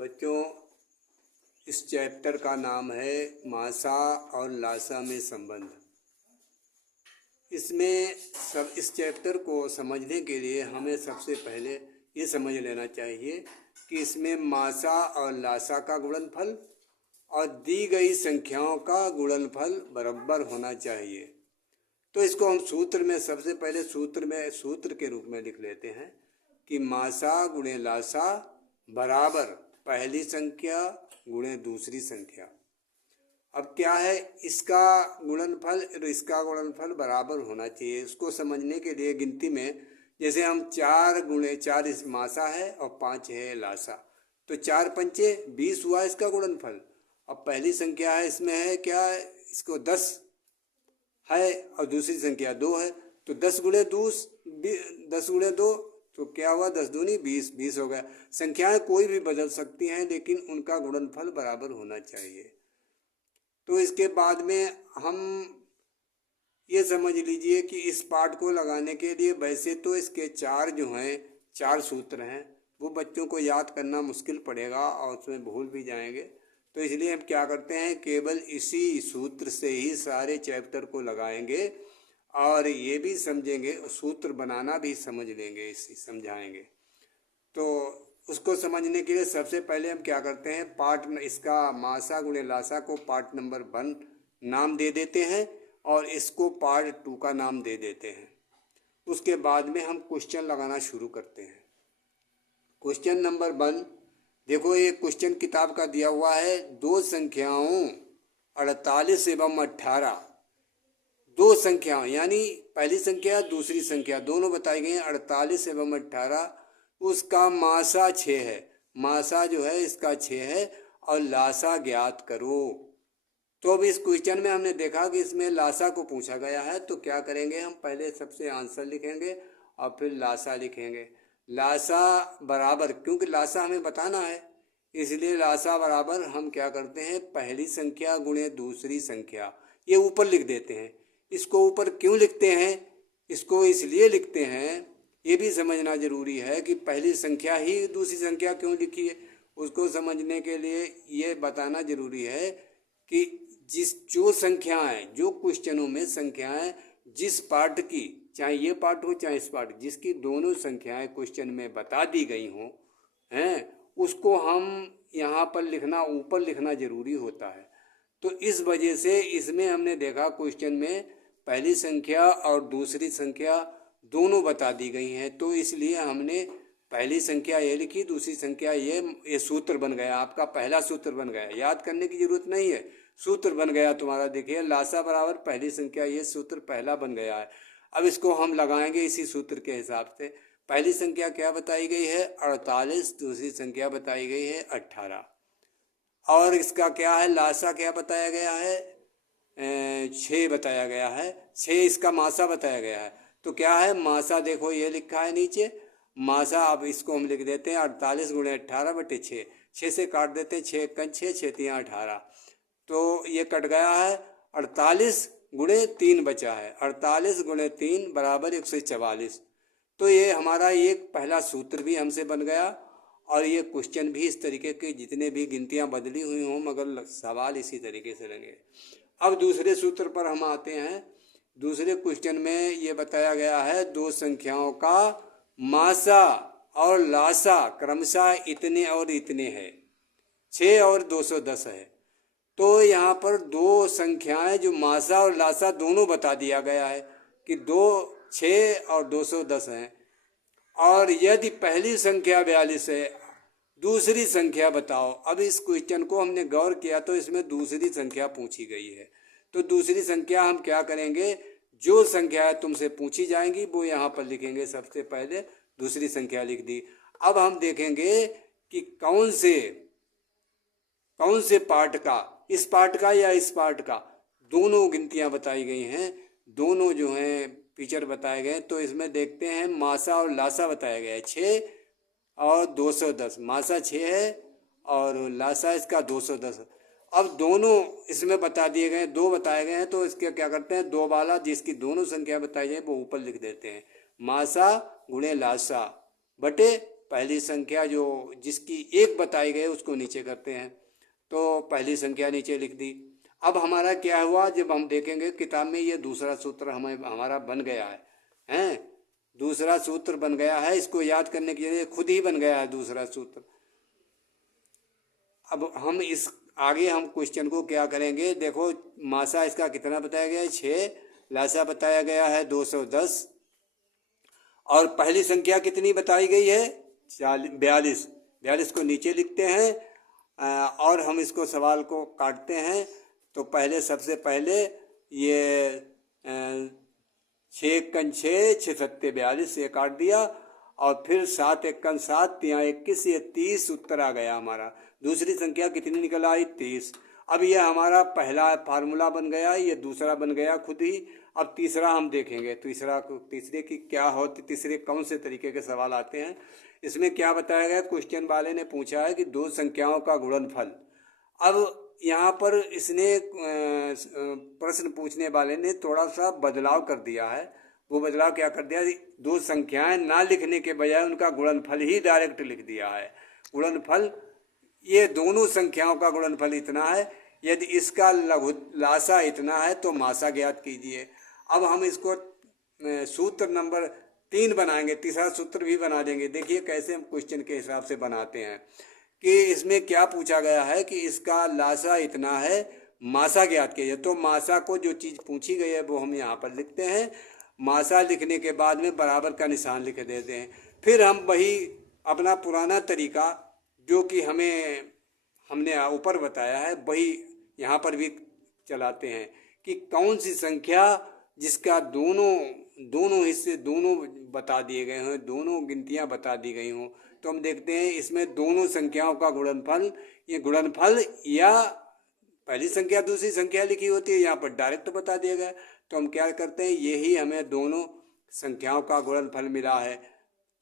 बच्चों, इस चैप्टर का नाम है मासा और लासा में संबंध। इसमें इस चैप्टर को समझने के लिए हमें सबसे पहले ये समझ लेना चाहिए कि इसमें मासा और लासा का गुणनफल और दी गई संख्याओं का गुणनफल बराबर होना चाहिए। तो इसको हम सूत्र में सबसे पहले सूत्र के रूप में लिख लेते हैं कि मासा गुणे लासा बराबर पहली संख्या गुणे दूसरी संख्या। अब क्या है, इसका गुणनफल और इसका गुणनफल बराबर होना चाहिए। इसको समझने के लिए गिनती में जैसे हम 4 गुणे 4 इस मासा है और 5 है लासा, तो 4 पंचे 20 हुआ इसका गुणनफल। अब पहली संख्या है, इसमें है क्या, इसको 10 है और दूसरी संख्या 2 है, तो 10 गुणे 2 तो क्या हुआ, 10 दूनी 20 हो गया। संख्याएं कोई भी बदल सकती हैं लेकिन उनका गुणनफल बराबर होना चाहिए। तो इसके बाद में हम ये समझ लीजिए कि इस पाठ को लगाने के लिए वैसे तो इसके 4 सूत्र हैं, वो बच्चों को याद करना मुश्किल पड़ेगा और उसमें भूल भी जाएंगे। तो इसलिए हम क्या करते हैं, केवल इसी सूत्र से ही सारे चैप्टर को लगाएंगे और ये भी समझेंगे, सूत्र बनाना भी समझ लेंगे, इसी समझाएंगे। तो उसको समझने के लिए सबसे पहले हम क्या करते हैं, इसका मासा गुणे लासा को पार्ट नंबर 1 नाम दे देते हैं और इसको पार्ट 2 का नाम दे देते हैं। उसके बाद में हम क्वेश्चन लगाना शुरू करते हैं। क्वेश्चन नंबर 1 देखो, ये क्वेश्चन किताब का दिया हुआ है। दो संख्याओं 48 एवं 18, दो संख्याओं यानी पहली संख्या दूसरी संख्या दोनों बताई गई हैं, 48 एवं 18। उसका मासा 6 है, मासा जो है इसका 6 है और लासा ज्ञात करो। तो अब इस क्वेश्चन में हमने देखा कि इसमें लासा को पूछा गया है, तो क्या करेंगे, हम पहले सबसे आंसर लिखेंगे और फिर लासा लिखेंगे। लासा बराबर, क्योंकि लासा हमें बताना है इसलिए लासा बराबर हम क्या करते हैं, पहली संख्या गुणे दूसरी संख्या, ये ऊपर लिख देते हैं। इसको ऊपर क्यों लिखते हैं, इसको इसलिए लिखते हैं, ये भी समझना जरूरी है कि पहली संख्या ही दूसरी संख्या क्यों लिखी है। उसको समझने के लिए ये बताना जरूरी है कि जो संख्याएं, जो क्वेश्चनों में संख्याएं जिस पार्ट की, चाहे ये पार्ट हो चाहे इस पार्ट, जिसकी दोनों संख्याएं क्वेश्चन में बता दी गई हों हैं, उसको हम यहाँ पर लिखना, ऊपर लिखना जरूरी होता है। तो इस वजह से इसमें हमने देखा क्वेश्चन में पहली संख्या और दूसरी संख्या दोनों बता दी गई हैं, तो इसलिए हमने पहली संख्या ये लिखी, दूसरी संख्या ये सूत्र बन गया, आपका पहला सूत्र बन गया। याद करने की जरूरत नहीं है, सूत्र बन गया तुम्हारा। देखिए, लासा बराबर पहली संख्या, ये सूत्र पहला बन गया है। अब इसको हम लगाएंगे इसी सूत्र के हिसाब से। पहली संख्या क्या बताई गई है, 48, दूसरी संख्या बताई गई है 18, और इसका क्या है, लासा क्या बताया गया है, 6 बताया गया है, 6 इसका मासा बताया गया है। तो क्या है, मासा देखो ये लिखा है नीचे, मासा। अब इसको हम लिख देते हैं 48 गुणे 18 बटे 6, 6 से काट देते हैं, 6 × 6 6 × 18, तो ये कट गया है। 48 गुणे 3 बचा है, 48 गुणे 3 बराबर 144। तो ये हमारा एक पहला सूत्र भी हमसे बन गया और ये क्वेश्चन भी इस तरीके के, जितने भी गिनतियाँ बदली हुई हों मगर सवाल इसी तरीके से लेंगे। अब दूसरे सूत्र पर हम आते हैं। दूसरे क्वेश्चन में ये बताया गया है, दो संख्याओं का मासा और लासा क्रमशः इतने और इतने है, 6 और 210 है। तो यहाँ पर दो संख्याएं जो मासा और लासा दोनों बता दिया गया है कि 6 और 210 हैं, और यदि पहली संख्या 42 है, दूसरी संख्या बताओ। अब इस क्वेश्चन को हमने गौर किया तो इसमें दूसरी संख्या पूछी गई है, तो दूसरी संख्या हम क्या करेंगे, जो संख्या तुमसे पूछी जाएंगी वो यहाँ पर लिखेंगे। सबसे पहले दूसरी संख्या लिख दी। अब हम देखेंगे कि कौन से पार्ट का, इस पार्ट का या इस पार्ट का, दोनों गिनतियाँ बताई गई हैं, दोनों जो हैं फीचर बताए गए। तो इसमें देखते हैं, मासा और लासा बताया गया है 6 और 210, मासा 6 है और लासा इसका 210। अब दोनों इसमें बता दिए गए, 2 बताए गए हैं, तो इसके क्या करते हैं, 2 वाला जिसकी दोनों संख्या बताई जाए वो ऊपर लिख देते हैं, मासा गुणे लासा बटे पहली संख्या जो जिसकी एक बताई गई उसको नीचे करते हैं। तो पहली संख्या नीचे लिख दी। अब हमारा क्या हुआ, जब हम देखेंगे किताब में ये दूसरा सूत्र हमारा बन गया है, हैं, दूसरा सूत्र बन गया है। इसको याद करने के लिए खुद ही बन गया है दूसरा सूत्र। अब हम इस आगे हम क्वेश्चन को क्या करेंगे, देखो मासा इसका कितना बताया गया है 6, लासा बताया गया है 210, और पहली संख्या कितनी बताई गई है 42। 42 को नीचे लिखते हैं और हम इसको सवाल को काटते हैं। तो पहले सबसे पहले ये 6 कन 6, 6 सत्ते 42 ये काट दिया, और फिर 7 एकन 7, 3 21, ये 30 उत्तर आ गया हमारा। दूसरी संख्या कितनी निकल आई 30। अब ये हमारा पहला फार्मूला बन गया, ये दूसरा बन गया खुद ही। अब तीसरा हम देखेंगे, तीसरे की क्या होती, तीसरे कौन से तरीके के सवाल आते हैं। इसमें क्या बताया गया, क्वेश्चन वाले ने पूछा है कि दो संख्याओं का गुणनफल। अब यहाँ पर इसने प्रश्न पूछने वाले ने थोड़ा सा बदलाव कर दिया है। वो बदलाव क्या कर दिया, दो संख्याएं ना लिखने के बजाय उनका गुणनफल ही डायरेक्ट लिख दिया है। गुणनफल, ये दोनों संख्याओं का गुणनफल इतना है, यदि इसका लघु लासा इतना है तो मासा ज्ञात कीजिए। अब हम इसको सूत्र नंबर 3 बनाएंगे, तीसरा सूत्र भी बना देंगे। देखिए कैसे हम क्वेश्चन के हिसाब से बनाते हैं कि इसमें क्या पूछा गया है कि इसका लासा इतना है, मासा ज्ञात कीजिए। तो मासा को जो चीज़ पूछी गई है वो हम यहाँ पर लिखते हैं। मासा लिखने के बाद में बराबर का निशान लिख देते हैं। फिर हम वही अपना पुराना तरीका जो कि हमने ऊपर बताया है वही यहाँ पर भी चलाते हैं कि कौन सी संख्या जिसका दोनों हिस्से दोनों बता दिए गए हों, दोनों गिनतियाँ बता दी गई हों। तो हम देखते हैं इसमें दोनों संख्याओं का गुणनफल, ये गुणनफल या पहली संख्या दूसरी संख्या लिखी होती है, यहाँ पर डायरेक्ट बता दिया गया। तो हम क्या करते हैं, यही हमें दोनों संख्याओं का गुणनफल मिला है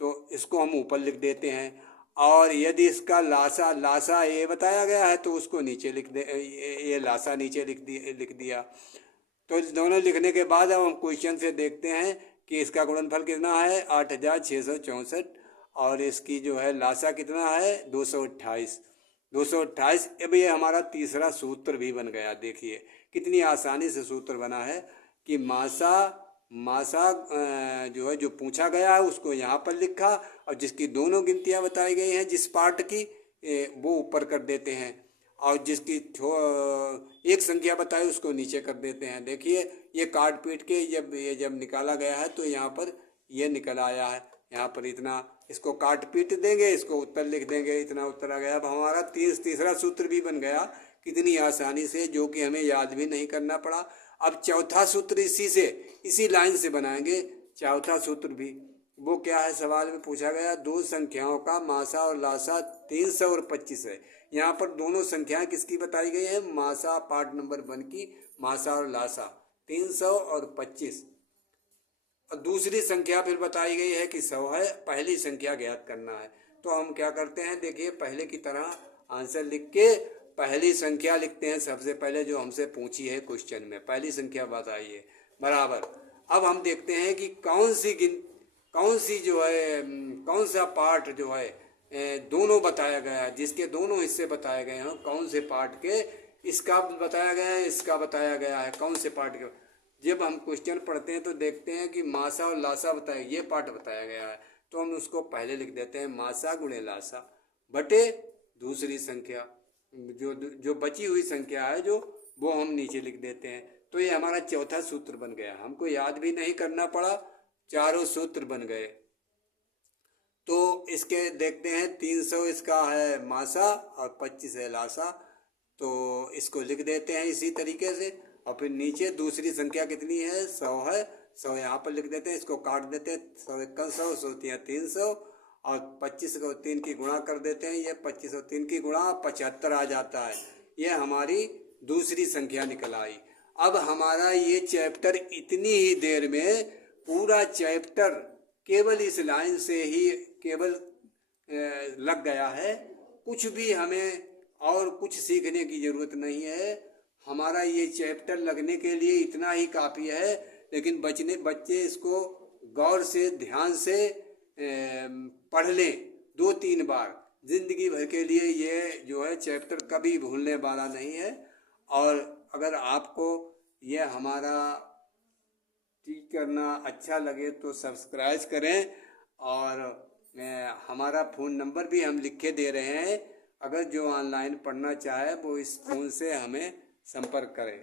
तो इसको हम ऊपर लिख देते हैं। और यदि इसका लासा ये बताया गया है तो उसको नीचे लिख दे, ये लासा नीचे लिख दिया। तो इस दोनों लिखने के बाद अब हम क्वेश्चन से देखते हैं कि इसका गुणनफल कितना है 8664, और इसकी जो है लासा कितना है 228। अब ये हमारा तीसरा सूत्र भी बन गया। देखिए कितनी आसानी से सूत्र बना है कि मासा जो है जो पूछा गया है उसको यहाँ पर लिखा, और जिसकी दोनों गिनतियाँ बताई गई हैं जिस पार्ट की वो ऊपर कर देते हैं, और जिसकी एक संख्या बताई उसको नीचे कर देते हैं। देखिए ये काट पीट के जब निकाला गया है तो यहाँ पर ये निकल आया है। यहाँ पर इतना, इसको काट पीट देंगे, इसको उत्तर लिख देंगे, इतना उत्तर आ गया। अब हमारा तीसरा सूत्र भी बन गया कितनी आसानी से, जो कि हमें याद भी नहीं करना पड़ा। अब चौथा सूत्र इसी लाइन से बनाएंगे। चौथा सूत्र भी वो क्या है, सवाल में पूछा गया दो संख्याओं का मासा और लासा 300 और 25 है। यहाँ पर दोनों संख्याएं किसकी बताई गई है, मासा पार्ट नंबर 1 की, मासा और लासा 300 और 25, और दूसरी संख्या फिर बताई गई है कि 100 है। पहली संख्या ज्ञात करना है। तो हम क्या करते हैं, देखिए पहले की तरह आंसर लिख के पहली संख्या लिखते हैं सबसे पहले जो हमसे पूछी है क्वेश्चन में, पहली संख्या बताइए बराबर। अब हम देखते हैं कि कौन सी जो है, कौन सा पार्ट जो है दोनों बताया गया है, जिसके दोनों हिस्से बताए गए हैं, कौन से पार्ट के इसका बताया गया है, इसका बताया गया है, कौन से पार्ट के। जब हम क्वेश्चन पढ़ते हैं तो देखते हैं कि मासा और लासा बताया, ये पार्ट बताया गया है, तो हम उसको पहले लिख देते हैं मासा गुणे लासा बटे दूसरी संख्या, जो बची हुई संख्या है जो वो हम नीचे लिख देते हैं। तो ये हमारा चौथा सूत्र बन गया, हमको याद भी नहीं करना पड़ा, चारों सूत्र बन गए। तो इसके देखते हैं 300 इसका है मासा और 25 है लासा, तो इसको लिख देते हैं इसी तरीके से। और फिर नीचे दूसरी संख्या कितनी है 100 है, 100 यहाँ पर लिख देते हैं, इसको काट देते हैं 100 1 100 300, और 25 को 3 की गुणा कर देते हैं, ये 25 और 3 की गुणा 75 आ जाता है। ये हमारी दूसरी संख्या निकल आई। अब हमारा ये चैप्टर इतनी ही देर में पूरा चैप्टर केवल इस लाइन से ही केवल लग गया है। कुछ भी हमें और कुछ सीखने की ज़रूरत नहीं है। हमारा ये चैप्टर लगने के लिए इतना ही काफ़ी है। लेकिन बच्चे इसको गौर से ध्यान से पढ़ लें, 2-3 बार, जिंदगी भर के लिए ये जो है चैप्टर कभी भूलने वाला नहीं है। और अगर आपको ये हमारा टीच करना अच्छा लगे तो सब्सक्राइब करें, और हमारा फ़ोन नंबर भी हम लिख के दे रहे हैं, अगर जो ऑनलाइन पढ़ना चाहे वो इस फ़ोन से हमें संपर्क करें।